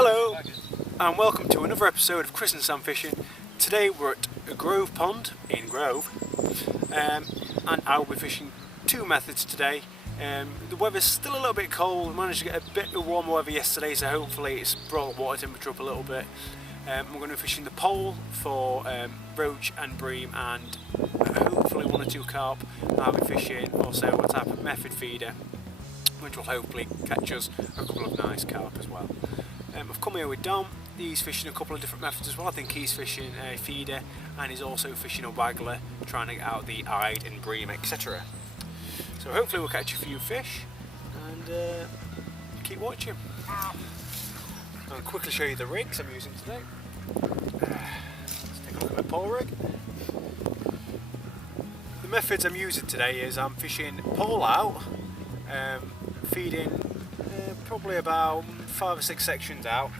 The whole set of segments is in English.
Hello and welcome to another episode of Chrisnsamfishing. Today we're at a Grove Pond in Grove and I'll be fishing two methods today. The weather's still a little bit cold. We managed to get a bit of warmer weather yesterday, so hopefully it's brought the water temperature up a little bit. We're going to be fishing the pole for roach and bream and hopefully one or two carp. I'll be fishing also a type of method feeder which will hopefully catch us a couple of nice carp as well. I've come here with Dom. He's fishing a couple of different methods as well. I think he's fishing a feeder and he's also fishing a waggler, trying to get out the eyed and bream, etc. So hopefully we'll catch a few fish and keep watching. I'll quickly show you the rigs I'm using today. Let's take a look at my pole rig. The methods I'm using today is I'm fishing pole out, feeding probably about 5 or 6 sections out,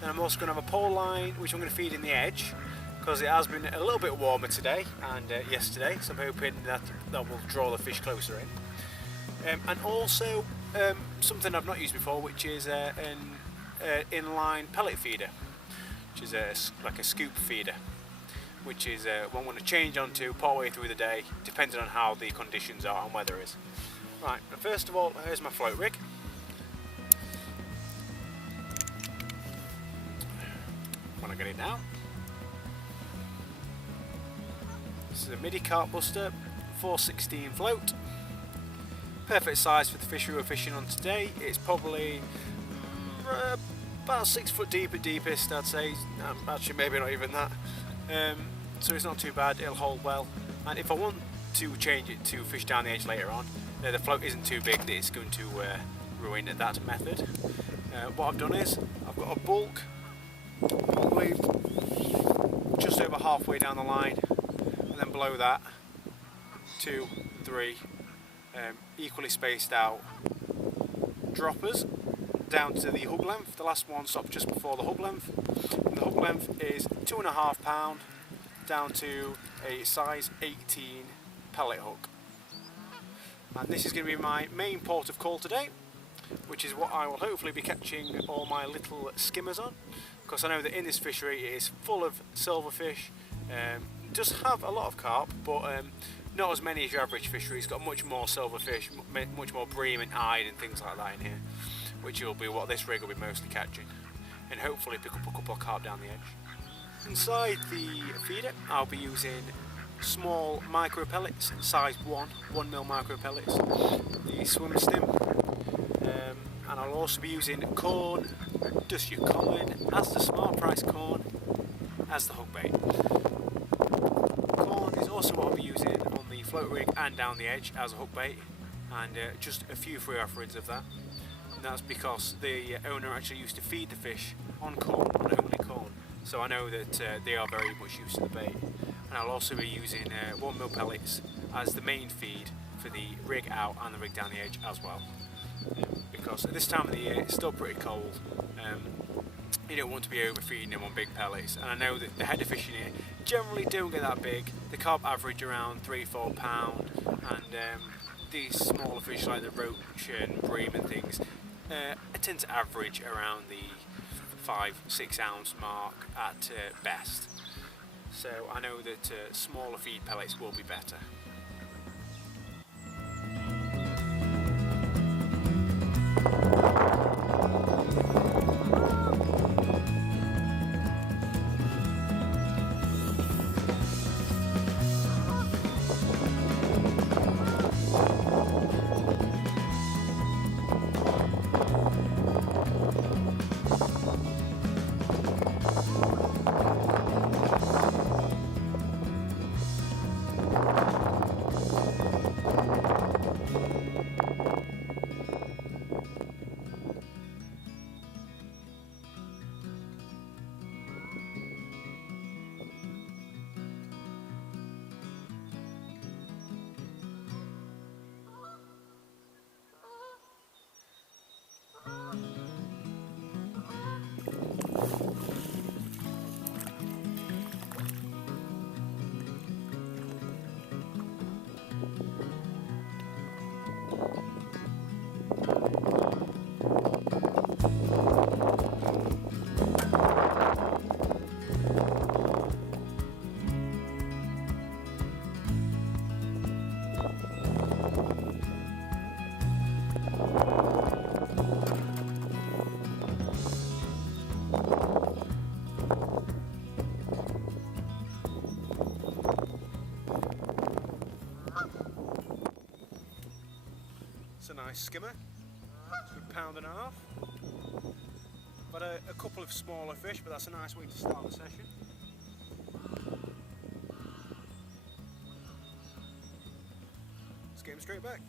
and I'm also going to have a pole line which I'm going to feed in the edge because it has been a little bit warmer today and yesterday, so I'm hoping that will draw the fish closer in. And also something I've not used before, which is an inline pellet feeder, which is like a scoop feeder, which is what I'm going to change onto partway through the day depending on how the conditions are and weather is. Right, first of all, here's my float rig. When I get it now. This is a midi carp buster, 416 float. Perfect size for the fish we were fishing on today. It's probably about 6 foot deep at deepest, I'd say. Actually, maybe not even that. So it's not too bad, it'll hold well. And if I want to change it to fish down the edge later on, the float isn't too big that it's going to ruin that method. What I've done is, I've got a bulk, probably just over halfway down the line, and then below that, 2, 3, equally spaced out droppers down to the hook length. The last one stopped just before the hook length. And the hook length is 2.5 pound down to a size 18 pellet hook. And this is going to be my main port of call today, which is what I will hopefully be catching all my little skimmers on, because I know that in this fishery it is full of silverfish. It does have a lot of carp, but not as many as your average fishery. It's got much more silverfish, much more bream and eyed and things like that in here, which will be what this rig will be mostly catching, and hopefully pick up a couple of carp down the edge. Inside the feeder I'll be using small micro pellets, size 1mm micro pellets, the swim stim, and I'll also be using corn, just your common, as the smart price corn, as the hook bait. Corn is also what I'll be using on the float rig and down the edge as a hook bait, and just a few free offerings of that. And that's because the owner actually used to feed the fish on corn, on only corn, so I know that they are very much used to the bait. And I'll also be using 1mm pellets as the main feed for the rig out and the rig down the edge as well, because at this time of the year it's still pretty cold. You don't want to be overfeeding them on big pellets, and I know that the header fish in here generally don't get that big. The carp average around 3-4 pound, and these smaller fish like the roach and bream and things I tend to average around the 5-6 ounce mark at best. So I know that smaller feed pellets will be better. nice skimmer. It's a good £1.5. But a couple of smaller fish, but that's a nice way to start the session. Let's get him straight back.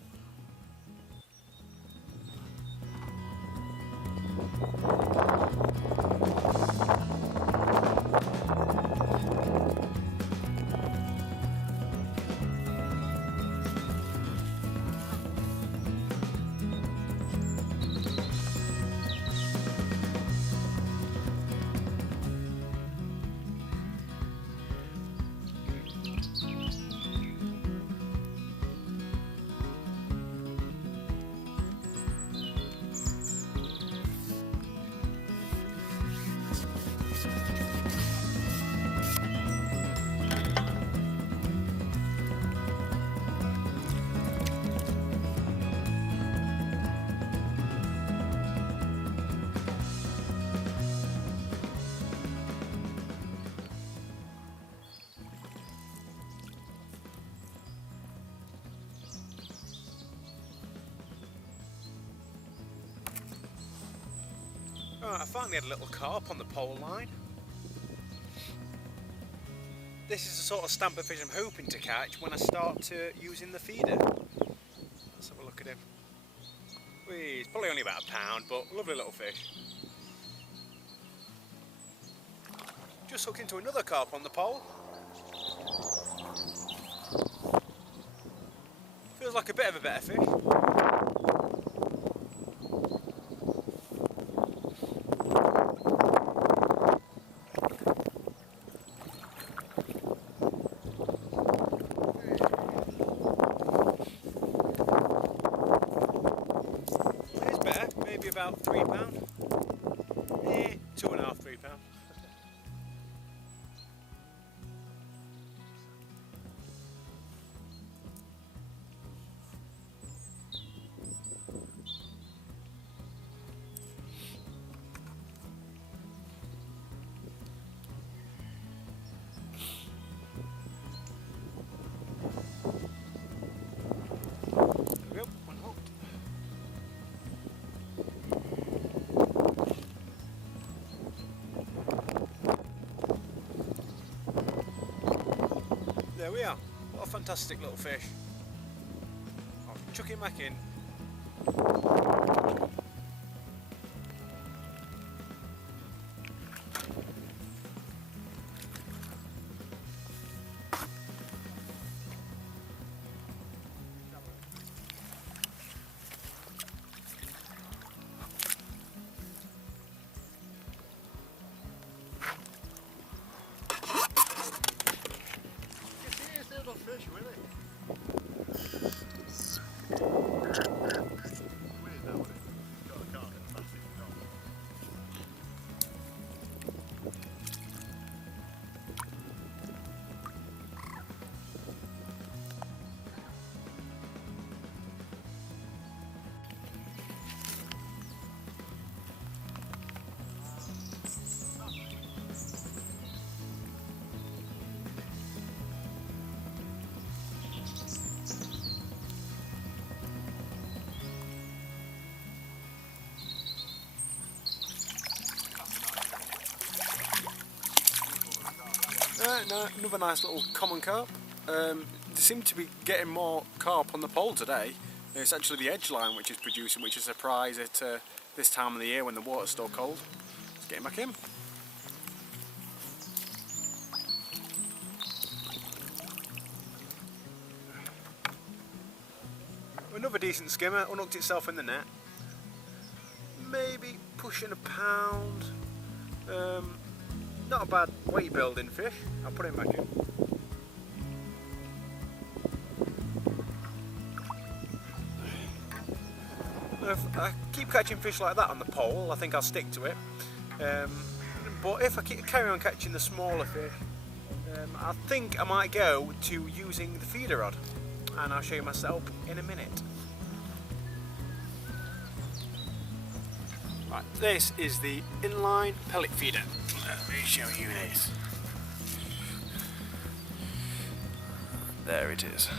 Right, I finally had a little carp on the pole line. This is the sort of stamper fish I'm hoping to catch when I start using the feeder. Let's have a look at him. Whee, he's probably only about £1, but lovely little fish. Just hooked into another carp on the pole. Feels like a bit of a better fish. Maybe about £3. £2.5, £3. There we go, one hooked. There we are. What a fantastic little fish. I'll chuck him back in. Fish, really? Weird that one. Got a carp in a massive knot. No, another nice little common carp. They seem to be getting more carp on the pole today. It's actually the edge line which is producing, which is a surprise at this time of the year when the water's still cold. Let's get him back in. Another decent skimmer, unhooked itself in the net. Maybe pushing £1. Not a bad weight building fish. I'll put him back in. If I keep catching fish like that on the pole, I think I'll stick to it. But if I carry on catching the smaller fish, I think I might go to using the feeder rod, and I'll show you myself in a minute. Right, this is the Inline pellet feeder. Let me show you this. There it is.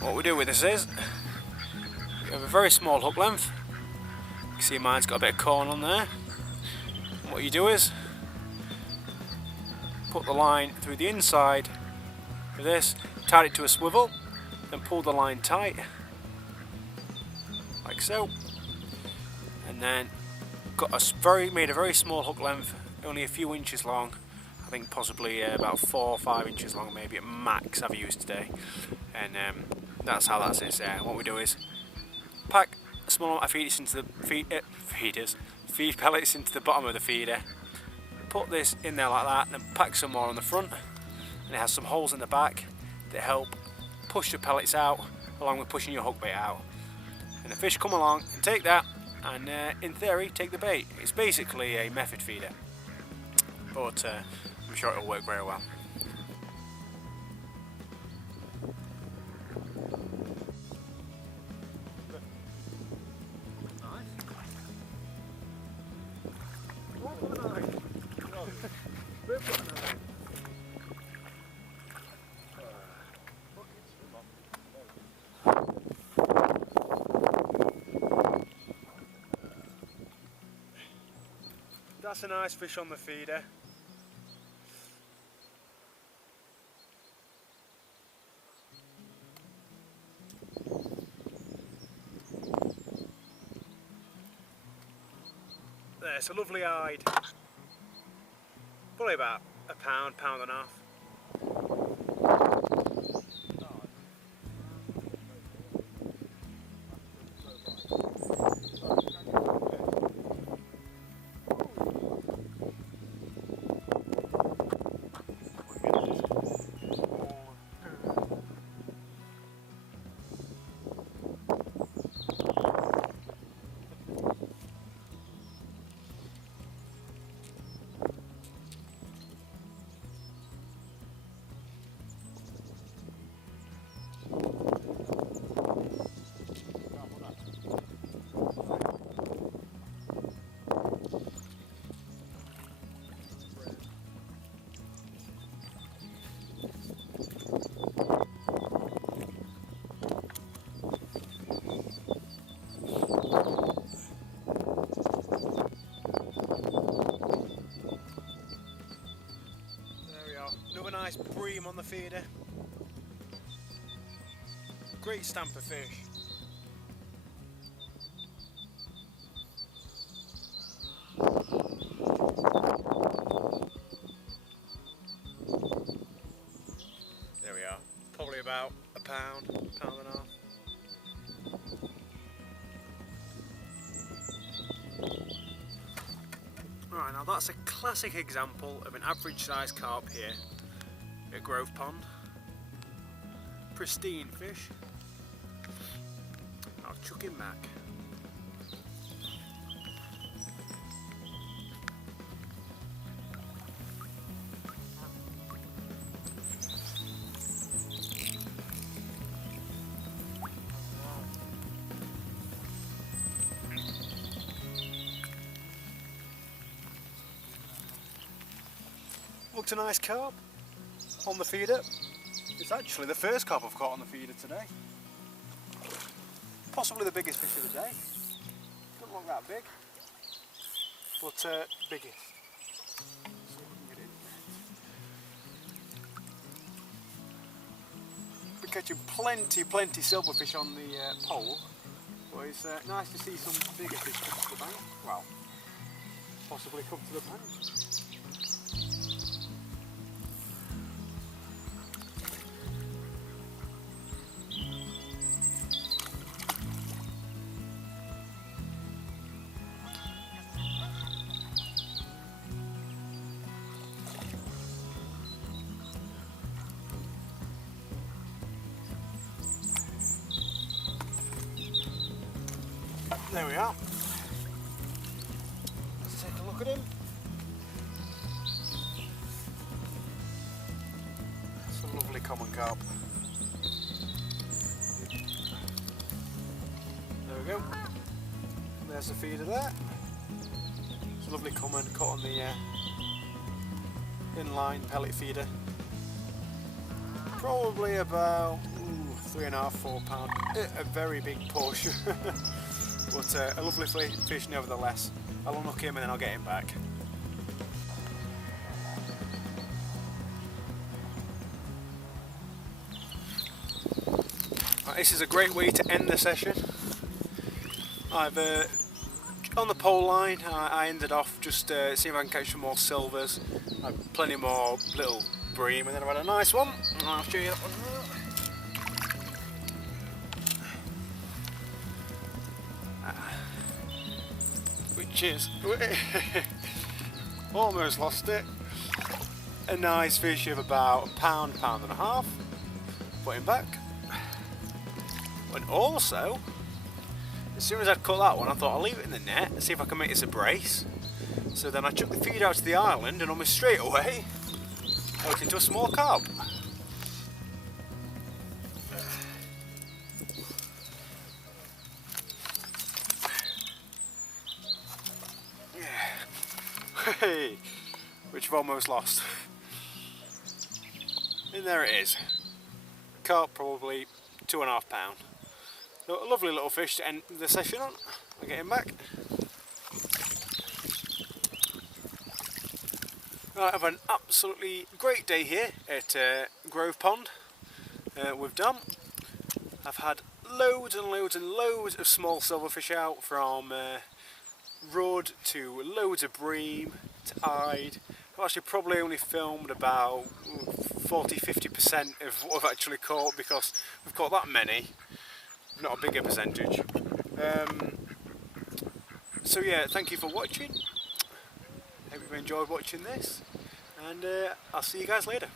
What we do with this is We have a very small hook length. You can see mine's got a bit of corn on there. And what you do is put the line through the inside of this, tie it to a swivel, then pull the line tight, like so, and then made a very small hook length, only a few inches long. I think possibly about 4 or 5 inches long, maybe at max I've used today, and that's how that sits there. What we do is pack a small amount of feed pellets into the bottom of the feeder, put this in there like that, and then pack some more on the front, and it has some holes in the back that help push the pellets out along with pushing your hook bait out, and the fish come along and take that and in theory take the bait. It's basically a method feeder, but I'm sure it'll work very well. That's a nice fish on the feeder. There, it's a lovely eyed, probably about a pound, pound and a half. Another nice bream on the feeder. Great stamper fish. There we are. Probably about a pound, pound and a half. Right, now that's a classic example of an average sized carp here at Grove Pond. Pristine fish. I'll chuck him back. Looked a nice carp on the feeder. It's actually the first carp I've caught on the feeder today. Possibly the biggest fish of the day. Doesn't look that big, but biggest. See if we can get it in. Been catching plenty silverfish on the pole, but it's nice to see some bigger fish come to the bank. Well, possibly come to the bank. There we are. Let's take a look at him. It's a lovely common carp. There we go. There's the feeder there. It's a lovely common caught on the inline pellet feeder. Probably about 3.5, £4. A very big push, but a lovely fish nevertheless. I'll unhook him and then I'll get him back. Right, this is a great way to end the session. I've on the pole line, I ended off just seeing if I can catch some more silvers. I've plenty more little bream, and then I've had a nice one. I'll show you that one now. Which is almost lost it. A nice fish of about £1, £1.5. Put him back. And also, as soon as I'd cut that one, I thought I'll leave it in the net and see if I can make this a brace. So then I took the feed out to the island and almost straight away I hooked into a small carp. Yeah. Hey, which I've almost lost. And there it is. Carp probably £2.5. So a lovely little fish to end the session on. I'll get him back. Right, I've had an absolutely great day here at Grove Pond with Dom. I've had loads and loads and loads of small silverfish out, from rudd to loads of bream to eyed. I've actually probably only filmed about 40–50% of what I've actually caught, because we've caught that many, not a bigger percentage. So yeah, thank you for watching. Hope you've enjoyed watching this, and I'll see you guys later.